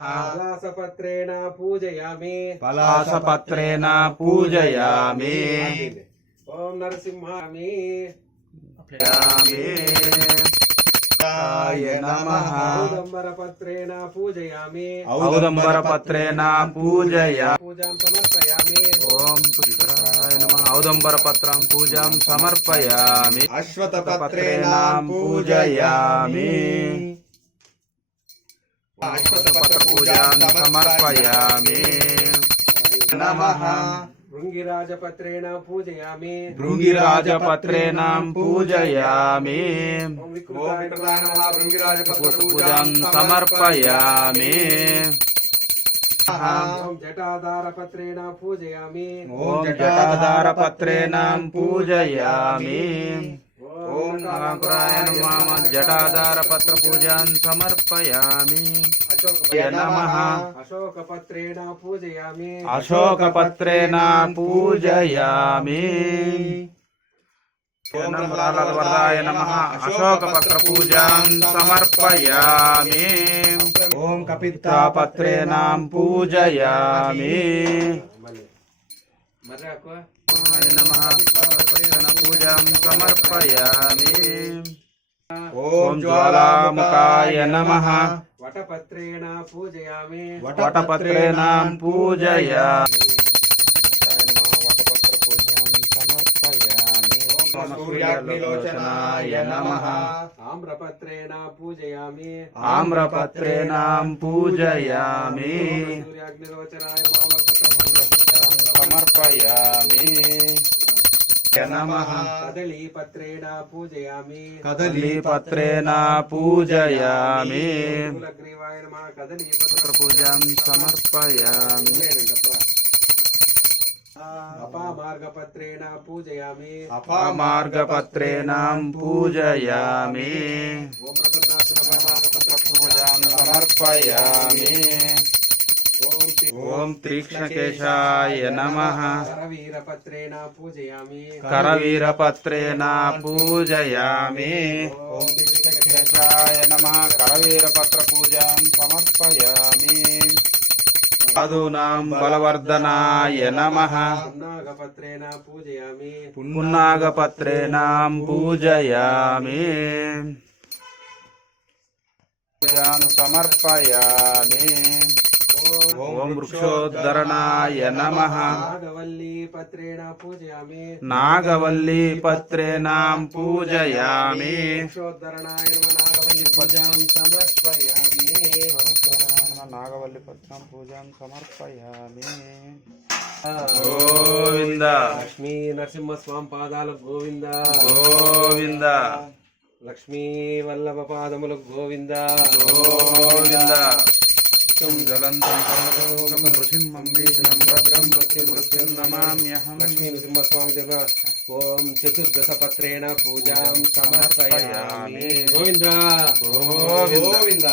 पलासपत्रेण पूजयामि। पलासपत्रेण पूजयामि। ओम नरसिंहामि नमः। औदंबरपत्रेण पूजयामि। औदंबरपत्रेण पूजयामि। पूजां समर्पयामि। ओम पुष्कराय नमः। औदंबरपत्रं पूजां समर्पयामि। अश्वत्थपत्रेण पूजयामि। अश्वत्थपत्रपूजां समर्पयामि। नमः। भृङ्गिराजपत्रेण पूजयामि। भृङ्गिराजपत्रेण पूजयामि। ओम विकृताय नमः। पूजां समर्पयामि। ओम जटाधारपत्रेण पूजयामि। ओम जटाधारपत्रेण पूजयामि। ओम नकाराय नमः। जटाधारपत्र पूजां समर्पयामि। नमः। अशोकपत्रेण पूजयामि। अशोकपत्रेण पूजयामि। नमः। नमः। अशोकपत्र पूजां समर्पयामि। ओम पत्रेण पूजयामि। नमः। पत्रेण पूजां समर्पयामि। ओम ज्वालामुखाय नमः। वटपत्रेण पूजयामि। वटपत्रेण पूजयामि। वटपत्र पूजां समर्पयामि। सूर्याग्निलोचनाय नमः। आम्रपत्रेण पूजयामि। आम्रपत्रेण पूजयामि। सूर्याग्निलोचनाय समर्पयामि। नमः। कदलीपत्रेण पूजयामि। कदलीपत्रेण पूजयामि। कुलग्रीवाय नमः। कदलीपत्र पूजां समर्पयामि। अपामार्गपत्रेण पूजयामि। अपामार्गपत्रेण पूजयामि। ओम प्रसन्नासनमार्गपत्र पूजां समर्पयामि। ओम तीक्ष्णकेशाय नमः। करवीरपत्रेण पूजयामि। करवीरपत्रेण पूजयामि। ओम केशाय नमः। करवीरपत्र पूजां समर्पयामि। साधूनां बलवर्धनाय नमः। पुन्नागपत्रेण पूजयामि। पुन्नागपत्रेण पूजयामि। पूजां समर्पयामि। ओम वृक्षोद्धरणाय नमः। नागवल्लीपत्रेण पूजयामि। नागवल्लीपत्रेण पूजयामि। वृक्षोद्धरणाय नमः। नागवल्लीपूजां समर्पयामि। नागवल्लीपत्रं पूजां समर्पयामि। गोविंद लक्ष्मी नरसिंहस्वाమి పాదాలు గోవింద गोविंद లక్ష్మీ వల్లభ పాదములు గోవింద गोविंद जलन्तं नृसिंहं भीषणं भद्रं मृत्युर्नमाम्यहम्। లక్ష్మీ నరసింహస్వామి జప ఓం చతుర్దశపత్రేణ పూజాం సమర్పయామి. గోవింద गोविंद గోవింద